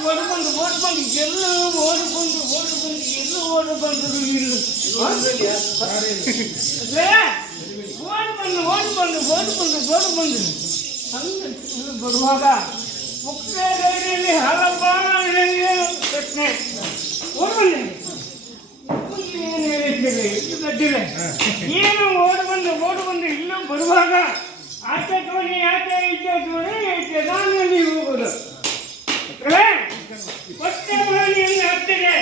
ಓಡಿ ಬಂದು ಓಡಿ ಬಂದು ಎಲ್ಲೂ ಓಡಿ ಬಂದು ಓಡಿ ಬಂದು ಎಲ್ಲೂ ಓಡಿ ಬಂದರು ಇಲ್ಲ ಅದೇ, ಓಡಿ ಬಂದು ಓಡಿ ಬಂದು ಓಡಿ ಬಂದು ಓಡಿ ಬಂದು ಹಂಗೆ ಇಲ್ಲಿ ಬರುವಾಗ ಮುಖ್ಯ ರೈಲಿನಲ್ಲಿ ಹಲವ ಪ್ರಶ್ನೆ ಓಡಿ ಬಂದೆ ಏನು ಹೇಳಿದ್ದೀರಿ? ಇದು ಗಡ್ಡಿಲೆ. ಏನು ಓಡಿ ಬಂದು ಓಡಿ ಬಂದು ಇಲ್ಲೂ ಬರುವಾಗ ಆಚೆ ತೋಣಿ ಆಚೆ ಈಚೆ ತೋಣಿ ಈಚೆ ನೀವು ಹೋಗೋದು. ಹೊಟ್ಟೆ ಮನೆಯಲ್ಲಿ ಹತ್ತಿದೆ.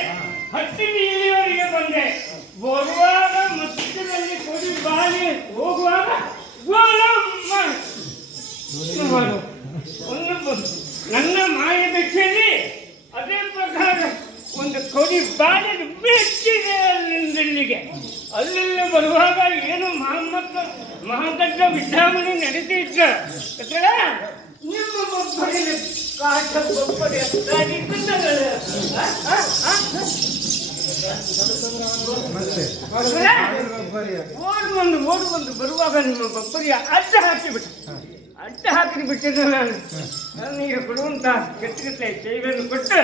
ಹತ್ತಿ ಇಲ್ಲಿವರೆಗೆ ಬಂದೆ. ಬರುವಾಗ ಮಧ್ಯದಲ್ಲಿ ಕೊಡಿ ಬಾರಿ ಹೋಗುವಾಗ. ಒಂದು ನನ್ನ ಮಾಯ ಬೆಚ್ಚಲ್ಲಿ ಅದೇ ಪ್ರಕಾರ ಒಂದು ಕೊಡಿ ಅಲ್ಲಿಂದ ಇಲ್ಲಿಗೆ ಅಲ್ಲೆಲ್ಲ ಬರುವಾಗ ಏನು ಮಹಮ್ಮದ್ ಮಹಾದಡ್ಡ ವಿದ್ಯಾಮಣಿ ನಡೀತಿದ್ದ? ನಿಮ್ಮ ಒಬ್ಬರಿಗೆ ಕಾಟ? ಗೊತ್ತಲ್ಲ? ಓಡ್ ಬಂದು ಓಡ್ ಬಂದು ಬರುವಾಗ ನಿಮ್ಮ ಬಪ್ಪರಿಯ ಅಡ್ಡ ಹಾಕಿಬಿಟ್ಟು ಅಡ್ಡ ಹಾಕಿ ಬಿಟ್ಟಿದ್ದೆ ನಾನು. ನನಗೆ ಕೊಡುವಂತ ಕೆಟ್ಟಗಟ್ಟಲೆ ಸೇವೆಯನ್ನು ಕೊಟ್ಟು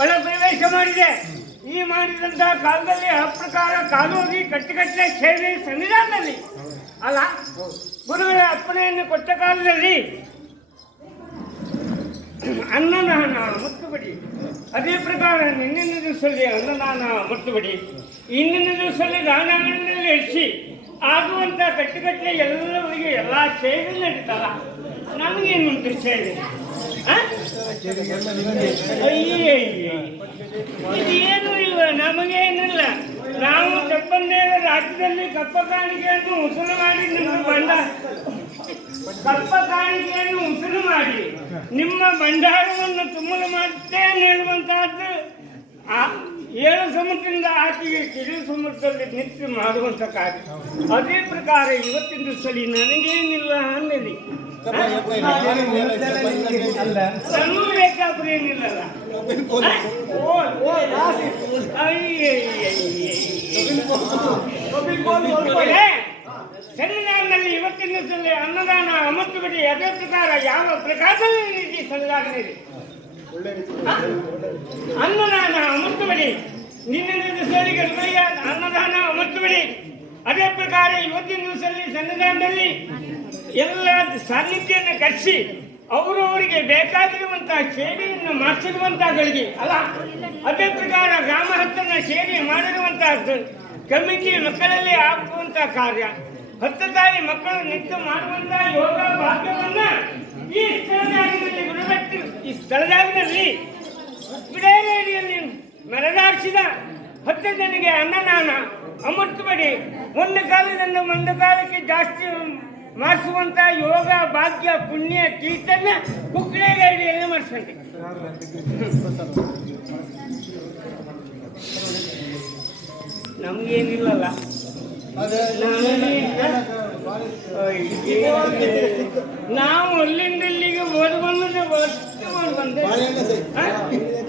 ಒಳ ಪ್ರವೇಶ ಮಾಡಿದೆ. ಈ ಮಾಡಿದಂತ ಕಾಲದಲ್ಲಿ ಆ ಪ್ರಕಾರ ಕಾನೂನಿ ಕಟ್ಟುಕಟ್ಟಲೆ ಸೇವೆ ಸಂವಿಧಾನದಲ್ಲಿ. ಅಲ್ಲ? ಗುರುಗಳ ಅಪ್ಪಣೆಯನ್ನು ಕೊಟ್ಟ ಕಾಲದಲ್ಲಿ ಅನ್ನದಾನ ಮುತ್ತುಬಡಿ ಅದೇ ಪ್ರಕಾರ ನಿನ್ನಿನ ದಿವಸದಲ್ಲಿ ಅನ್ನದಾನ ಮುತ್ತುಬಡಿ ಇಂದಿನ ದಿವಸದಲ್ಲಿ ದಾನಗಳಲ್ಲಿ ಇರಿಸಿ ಆಗುವಂತ ಕಟ್ಟುಕಟ್ಟಲೆ ಎಲ್ಲರಿಗೆ ಎಲ್ಲ ಸೇವೆ ನಡೀತಲ್ಲ, ನಮಗೇನು ಸೇವೆ? ಅಯ್ಯಯ್ಯ. ನಮಗೇನಿಲ್ಲ ನಾವು ತಪ್ಪನ್ನೇರ ರಾಜ್ಯದಲ್ಲಿ ಕಪ್ಪ ಕಾಣಿಕೆಯನ್ನು ಉಸಿರು ಮಾಡಿ ನಿಮ್ಮ ಬಂಡ ಕಪ್ಪ ಕಾಣಿಕೆಯನ್ನು ಉಸಿರು ಮಾಡಿ ನಿಮ್ಮ ಭಂಡಾರವನ್ನು ತುಂಬಲು ಮಾಡುತ್ತೇನೆ ಹೇಳುವಂತಹದ್ದು ಏಳು ಸಮುದ್ರದಿಂದ ಆಚೆಗೆ ಕಿರು ಸಮುದ್ರದಲ್ಲಿ ನಿಂತು ಮಾಡುವಂತ ಕಾರ್ಯ. ಅದೇ ಪ್ರಕಾರ ಇವತ್ತಿನ ದಿವಸದಲ್ಲಿ ನನಗೇನಿಲ್ಲ ಅನ್ನಲಿ. ನನಗೂ ಬೇಕಾದ್ರೆ ಏನಿಲ್ಲಲ್ಲ ಸನ್ನಿಧಾನದಲ್ಲಿ ಇವತ್ತಿನ ದಿವಸದಲ್ಲಿ ಅನ್ನದಾನ ಅಮತ್ತು ಬಿಡಿ ಅದೇ ಪ್ರಕಾರ ಯಾವ ಸಂವಿಧಾನ ಇದೆ? ಅನ್ನದಾನ ಅಮತ್ತು ನಿನ್ನೆ ದಿವಸದಲ್ಲಿ ಗರ್ಭಯ್ಯ ಅನ್ನದಾನ ಮತ್ತು ಬಿಡಿ. ಅದೇ ಪ್ರಕಾರ ಇವತ್ತಿನ ದಿವಸದಲ್ಲಿ ಸನ್ನಿಧಾನದಲ್ಲಿ ಎಲ್ಲ ಸಾನ್ನಿಧ್ಯವನ್ನು ಕರೆಸಿ ಅವರವರಿಗೆ ಬೇಕಾಗಿರುವಂತಹ ಸೇವೆಯನ್ನು ಮಾಡಿಸಿರುವಂತಹಗಳಿಗೆ ಅಲ್ಲ? ಅದೇ ಪ್ರಕಾರ ಗ್ರಾಮ ಹತ್ತನ ಸೇವೆ ಮಾಡಿರುವಂತಹ ಕಮಿಟಿ ಮಕ್ಕಳಲ್ಲಿ ಆಗುವಂತಹ ಕಾರ್ಯ ಹತ್ತು ತಾಯಿ ಮಕ್ಕಳು ನಿತ್ಯ ಮಾಡುವಂತಹ ಯೋಗ ಭಾಗ್ಯವನ್ನ ಈ ಸ್ಥಳಜಾಗದಲ್ಲಿ ಗುಣಮಟ್ಟ ಈ ಸ್ಥಳಜಾಗದಲ್ಲಿ ಬಿಡೇರಿಯಲ್ಲಿ ಮೆರೆದಾಡಿಸಿದ ಹತ್ತು ಜನರಿಗೆ ಅನ್ನದಾನ ಅಮೃತಪಡಿ. ಒಂದು ಕಾಲದಿಂದ ಒಂದು ಕಾಲಕ್ಕೆ ಜಾಸ್ತಿ ಮಾಡಿಸುವಂತ ಯೋಗ ಭಾಗ್ಯ ಪುಣ್ಯ ಕೀರ್ತನ ಕುಕ್ಕಳೆಗಡಿಯಲ್ಲಿ ಮಾಡಿಸ್ಕೊಂಡೆ. ನಮ್ಗೇನಿಲ್ಲಲ್ಲ. ನಾವು ಅಲ್ಲಿಂದಲ್ಲಿಗೆ ಇಲ್ಲಿಗೆ ಓದ್ ಬಂದ್ರೆ ಬಂದೆ